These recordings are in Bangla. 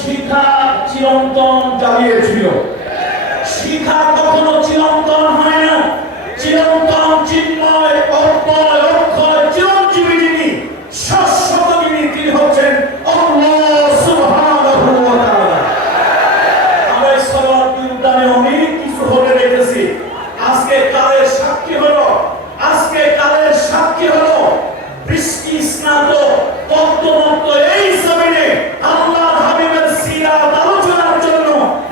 শিখা চিরন্তন জ্বালিয়েছিল। শিখা কখনো চিরন্তন হয় না। চিরন্তন চিন্ময় অব্যয় অক্ষয় চিরঞ্জীবী যিনি, শাশ্বত যিনি, তিনি হচ্ছেন আল্লাহ সুবহানাহু ওয়া তাআলা। আমরা সালাত উদ্যানে অনেক কিছু হতে দেখেছি। আজকে কালের সাক্ষী হলো, আজকে কালের সাক্ষী হলো বৃষ্টি স্নাত পদ্মমুক্ত এই জমিনে আল্লাহর হাবিবের সিরাত আলোচনার জন্য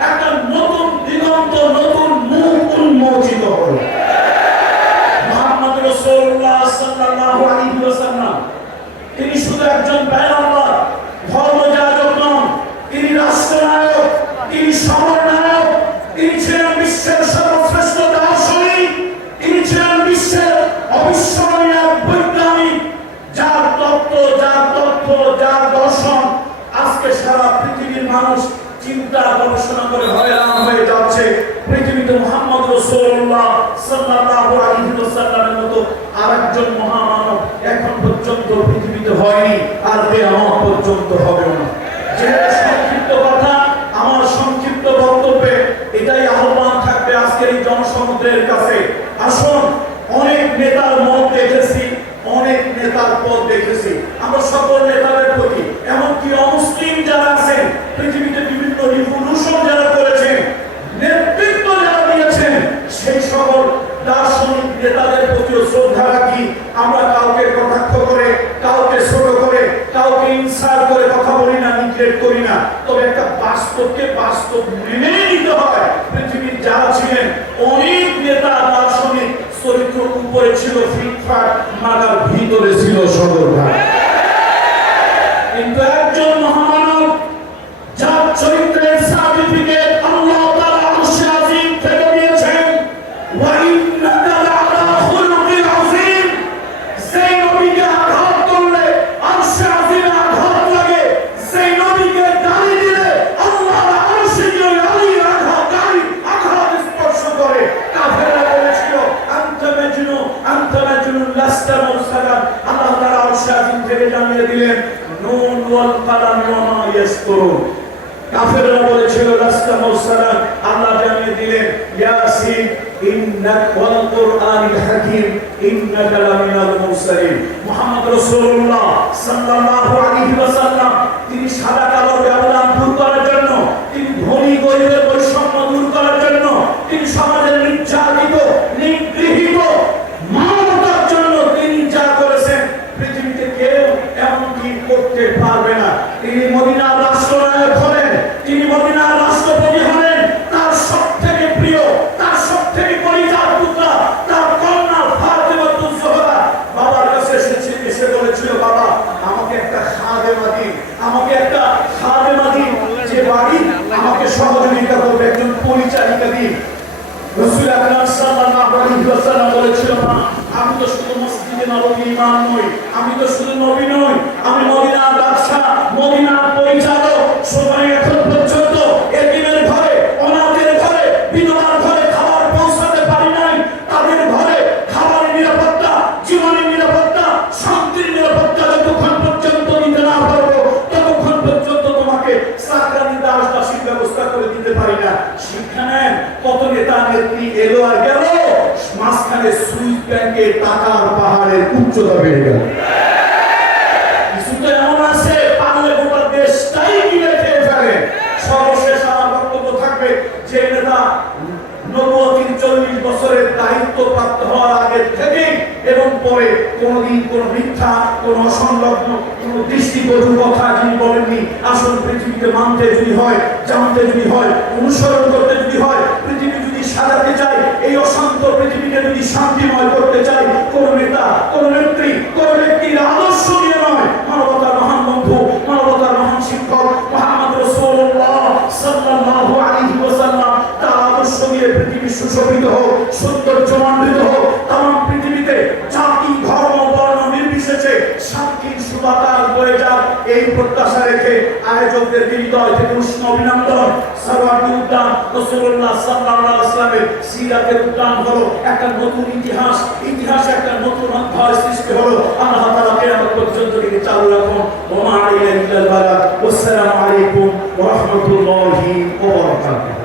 একটা নতুন দিগন্ত, নতুন মুখ উন্মোচিত হলো। মুহাম্মদ রাসূলুল্লাহ সাল্লাল্লাহু আলাইহি ওয়াসাল্লাম তিনি শুধু একজন পয়গম্বর, ধর্মযাজক নন, তিনি রাষ্ট্রনায়ক, তিনি সমরনায়ক, তিনি ছিলেন বিশ্বের সর্বশ্রেষ্ঠ দার্শনিক, তিনি ছিলেন বিশ্বের অবিস্মরণীয় বৈজ্ঞানিক, যার তত্ত্ব, যার তথ্য, যার দর্শন আজকে সারা পৃথিবীর মানুষ চিন্তা গবেষণা করে হয়রান হয়ে যাচ্ছে। পৃথিবীতে মুহাম্মদ রাসূলুল্লাহ সাল্লাল্লাহু আলাইহি ওয়াসাল্লামের মতো আরেকজন মহামানব এখন পর্যন্ত পৃথিবীতে হয়নি, আর কিয়ামত পর্যন্ত হবে না। যে সংক্ষিপ্ত কথা, আমার সংক্ষিপ্ত বক্তব্যে এটাই আহ্বান থাকবে আজকের এই জনসমুদ্রের কাছে। আসুন, অনেক নেতার মত দেখেছি, অনেক নেতার পদ দেখেছি, আমরা সকল নেতাদের প্রতি, এমনকি অমুসলিম যারা আছেন, পৃথিবীতে বিভিন্ন রিভলিউশন যারা করেছেন, নেতৃত্ব যারা দিয়েছেন, সেই সকল দার্শনিক নেতাদের প্রতিও শ্রদ্ধা রাখি। আমরা কাউকে কটাক্ষ করে, কাউকে ছোট করে, কাউকে ইনসাল্ট করে কথা বলি না, নিগ্লেক্ট করি না। তবে একটা বাস্তবকে বাস্তব মেনে নিতে হয়। পৃথিবীর যারা ছিলেন অনেক নেতা দার্শনিক, চরিত্র উপরে ছিল ফিটফাট, মাগার ভিতরে ছিল সদরঘাট। কিন্তু একজন মহামানব যার চরিত্রের সার্টিফিকেট আল্লাহ তাআলা আরশে আজিম থেকে দিয়েছেন, ওয়া ইন্নাকা লাআলা খুলুকিন আযীম, সেই নবীকে আঘাত করলে আরশে আজিমে আঘাত লাগে, সেই নবীকে গালি দিলে আল্লাহর আরশে গিয়ে আলীর আঘাত স্পর্শ করে। কাফেররা বলেছিল আনতা মাজনুন লাস্তা মুরসালান। আল্লাহ তাআলা আরশে আজিম থেকে জানিয়ে দিলেন নুন ওয়াল কালাম ওয়া মা ইয়াসতুরুন। কাফেররা বলেছিল লাস্তা মুরসালান, আল্লাহ জানিয়ে দিলেন ইয়াসিন ইন্নাকা ওয়াল কুরআনিল হাকীম ইন্নাকা লামিনাল মুরসালিন। মুহাম্মদ রাসূলুল্লাহ সাল্লাল্লাহু আলাইহি ওয়াসাল্লাম তিনি সাদা কালোর ব্যবধান দূর করার জন্য, তিনি ধনী গরিবের বৈষম্য দূর করার জন্য, তিনি সমাজের নির্যাতিত নিগৃহীত মানবতার জন্য তিনি যা করেছেন পৃথিবীতে কেউ এমনকি করতে পারবে না। তিনি মদিনার রাষ্ট্রনায়ক হলেন, তিনি মদিনার রাষ্ট্রপতি হলেন। তার সবথেকে প্রিয়, তার সবথেকে পরিচার পুত্র, তার কন্যা ফাতেমাতুজ জোহরা বাবার কাছে এসে বলেছিল, বাবা আমাকে একটা খাদেমা দিন, আমাকে একটা খাদেমা দিন, যে বাড়ি আমাকে সহযোগিতা করবে, একজন পরিচারিকা দিন। রাসূল আকরাম সাল্লাল্লাহু আলাইহি ওয়াসাল্লাম বলেছিল, আমি তো শুধু মসজিদে নববী ইমাম নই, আমি তো শুধু নবী নই, আমি মদিনার বাদশা, মদিনার পরিচালক। সুতরাং এখন পর্যন্ত এতিমের ঘরে, অনাথের ঘরে, বিধবার ঘরে খাবার পৌঁছাতে পারি নাই। তাদের ঘরে খাবারের নিরাপত্তা, জীবনের নিরাপত্তা, শান্তির নিরাপত্তা যতক্ষণ পর্যন্ত দিতে না পারবো, ততক্ষণ পর্যন্ত তোমাকে চাকরানি দাসদাসীর ব্যবস্থা করে দিতে পারি না। শিক্ষা নেন, কত নেতা নেত্রী এলো আর গেল, মাঝখানে সুইস ব্যাংকে টাকার পাহাড়ের উচ্চতা বেড়ে গেল। কিছু তো এমন আছে পারলে গোটা দেশটাই কিনে খেয়ে ফেলে। সর্বশেষ আমার বক্তব্য থাকবে, যে নেতা নবুয়তির 40 বছরের দায়িত্ব প্রাপ্ত হওয়ার আগে থেকে এবং পরে কোনদিন কোন মিথ্যা, কোন অসংলগ্ন, কোন দৃষ্টিকটু কথা যিনি বলেননি। আসল পৃথিবীতে মানতে যদি হয়, জানতে যদি হয়, অনুসরণ করতে যদি হয়, পৃথিবী যদি সাজাতে চাই, এই অশান্ত পৃথিবীকে যদি শান্তিময় করতে চাই, কোন নেতা, কোন নেত্রী, কোন ব্যক্তির আদর্শ দিয়ে নয়, মানবতার মহান বন্ধু, মানবতার মহান শিক্ষক মুহাম্মদ রাসূলুল্লাহ সাল্লাল্লাহু আলাইহি ওয়াসাল্লাম তার আদর্শ দিয়ে পৃথিবী সুশোভিত হোক, সৌন্দর্যমণ্ডিত হোক। তাম পৃথিবীতে জাতি, ধর্ম, বর্ণ নির্বিশেষে শান্তির সুবাতাস বয়ে যাক, এই প্রত্যাশা রেখে আয়োজকদের হৃদয় থেকে উষ্ণ অভিনন্দন। সরওয়ার্দী উদ্যান রাসূলুল্লাহ সাল্লাল্লাহু আলাইহি ওয়াসাল্লামের সিরাতের উদ্যান হলো একটা নতুন ইতিহাস, ইতিহাসে একটা নতুন অধ্যায় সৃষ্টি হলো। আল্লাহ তাআলা কিয়ামত পর্যন্ত এটি চালু রাখুন। ওয়া মা আলাইনা ইল্লাল বালাগ। ওয়াসসালামু আলাইকুম ওয়া রাহমাতুল্লাহি ওয়া বারাকাতুহু।